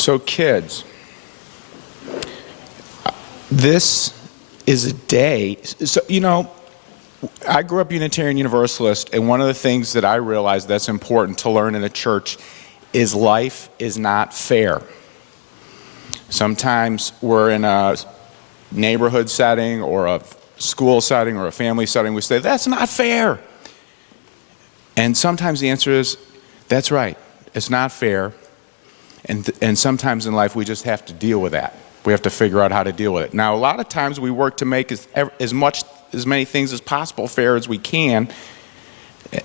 So kids, this is a day, so I grew up Unitarian Universalist, and one of the things that I realized that's important to learn in a church is life is not fair. Sometimes we're in a neighborhood setting or a school setting or a family setting, we say, that's not fair. And sometimes the answer is, that's right, it's not fair. And sometimes in life we just have to deal with that. We have to figure out how to deal with it. Now, a lot of times we work to make as many things as possible fair as we can,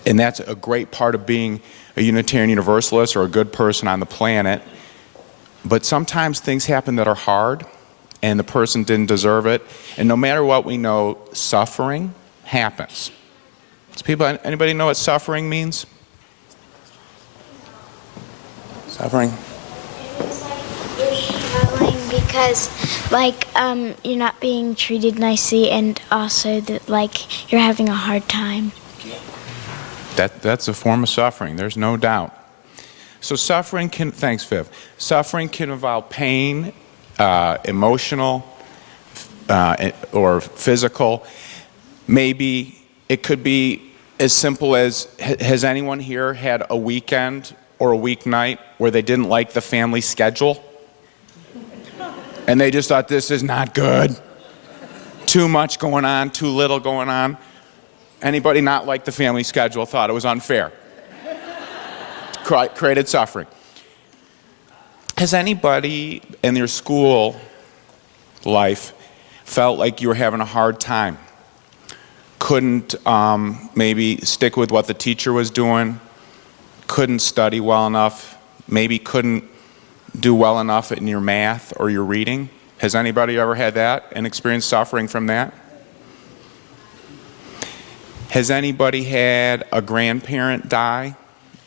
and that's a great part of being a Unitarian Universalist or a good person on the planet. But sometimes things happen that are hard, and the person didn't deserve it. And no matter what we know, suffering happens. Anybody know what suffering means? Suffering? It's like you're struggling because, you're not being treated nicely, and also that, you're having a hard time. That's a form of suffering, there's no doubt. So suffering can, thanks Viv, suffering can involve pain, emotional or physical. Maybe it could be as simple as, has anyone here had a weekend or a weeknight where they didn't like the family schedule? And they just thought, this is not good. Too much going on, too little going on. Anybody not like the family schedule thought it was unfair. Created suffering. Has anybody in your school life felt like you were having a hard time? Couldn't maybe stick with what the teacher was doing? Couldn't study well enough? Maybe couldn't do well enough in your math or your reading? Has anybody ever had that and experienced suffering from that? Has anybody had a grandparent die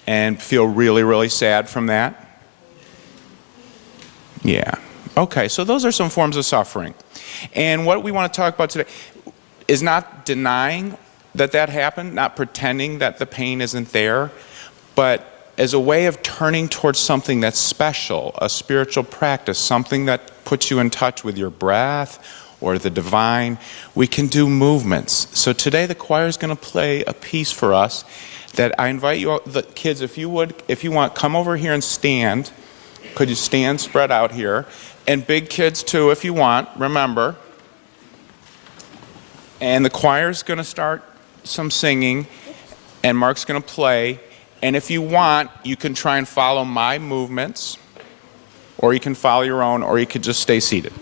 and feel really, really sad from that? Yeah. Okay, so those are some forms of suffering. And what we want to talk about today is not denying that that happened, not pretending that the pain isn't there, but as a way of turning towards something that's special, a spiritual practice, something that puts you in touch with your breath or the divine. We can do movements. So today the choir is going to play a piece for us that I invite you, the kids, if you want, come over here and stand. Could you stand spread out here? And big kids too, if you want, remember. And the choir's going to start some singing, and Mark's going to play. And if you want, you can try and follow my movements, or you can follow your own, or you could just stay seated.